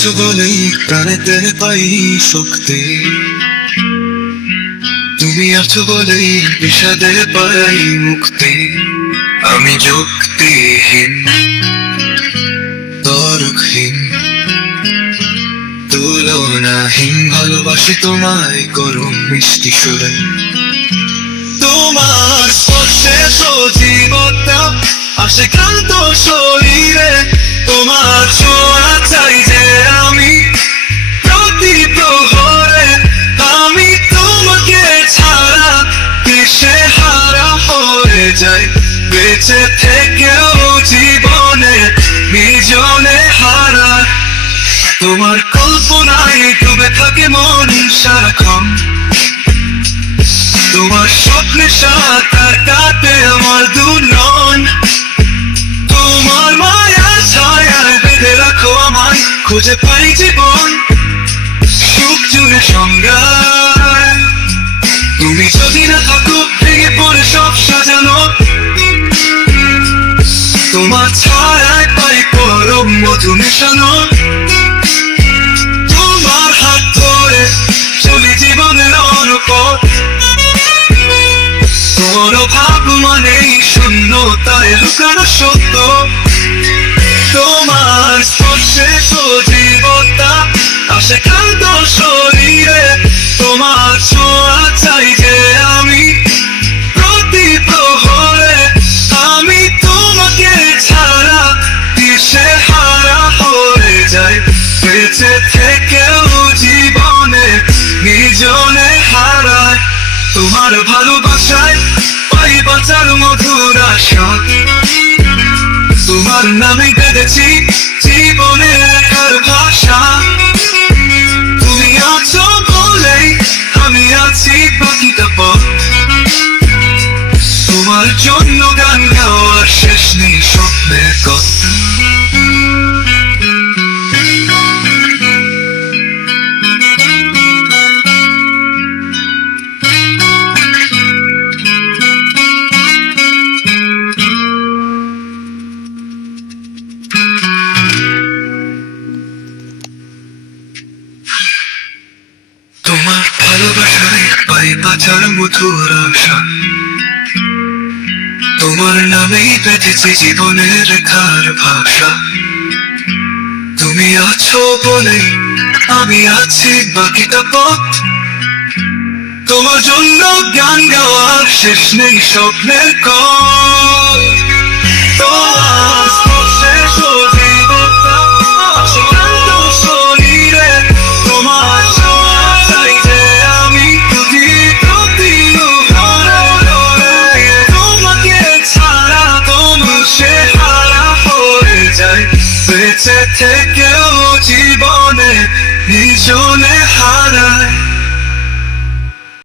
আছো বলেই প্রাণেতে পাই শক্তি, তুমি আছো বলেই বিষাদে পাই মুক্তি। আমি যুক্তিহীন, তর্কহীন, তুলনাহীন ভালোবাসি তোমায় করুণ মিষ্টি সুরে। তোমার স্পর্শে সজীবতা আসে ক্লান্ত শরীরে, তোমার ছোঁয়া চাই যে আমি প্রতি প্রহরে। আমি তোমাকে ছাড়া দিশে হারা হয়ে যাই, বেঁচে থেকেও জীবনে নিজনে হারা। তোমার কল্পনায় ডুবে থাকে মন সারাক্ষণ, তোমার স্বপ্নে সাঁতার কাটে আমার দুনয়ন। তোমার মায়ার ছায়ায় বেঁধে রাখো আমায়, খুঁজে পাই জীবন সুখ জুড়ে সংজ্ঞায়। তুমি যদি না থাকো ভেঙে পড়ে সব সাজানো, তোমার ছায়ায় পাই পরম মধু মেশানো। তোমার হাত ধরে চলি জীবনের অনুপথ, মনোভাব মানেই শূন্যতায় লুকানো সত্য। তোমার স্পর্শে সজীবতা আসে ক্লান্ত শরীরে, তোমার ছোঁয়া চাই যে আমি প্রতি প্রহরে। আমি তোমাকে ছাড়া দিশে হারা হয়ে যাই, বেঁচে থেকেও জীবনে নিজনে হারায়। তোমার ভালোবাসায় পাই বাঁচার মধুর আশা, তোমার নামে বেঁধেছি জীবনের লেখার ভাষা। তুমি আছো বলেই আমি আছি বাকিটা পথ, তোমার জন্য গান গাওয়ার শেষ নেই স্বপ্নের কথা। তোমার ভালোবাসায় পাই বাঁচার মধুর আশা, তোমার নামেই বেঁধেছি জীবনের রেখার ভাষা। তুমি আছো বলে আমি আছি বাকিটা পথ, তোমার জন্য গান গাওয়ার শেষ নেই স্বপ্নের কল। তোমার স্পর্শে সজীবতা আসে ক্লান্ত শরীরে, তোমার ছোঁয়া চাই যে আমি প্রতি প্রহরে। তোমাকে ছাড়া তোমার সে হারা হয়ে যায়, বেঁচে থেকেও জীবনে নিজনে হারায়।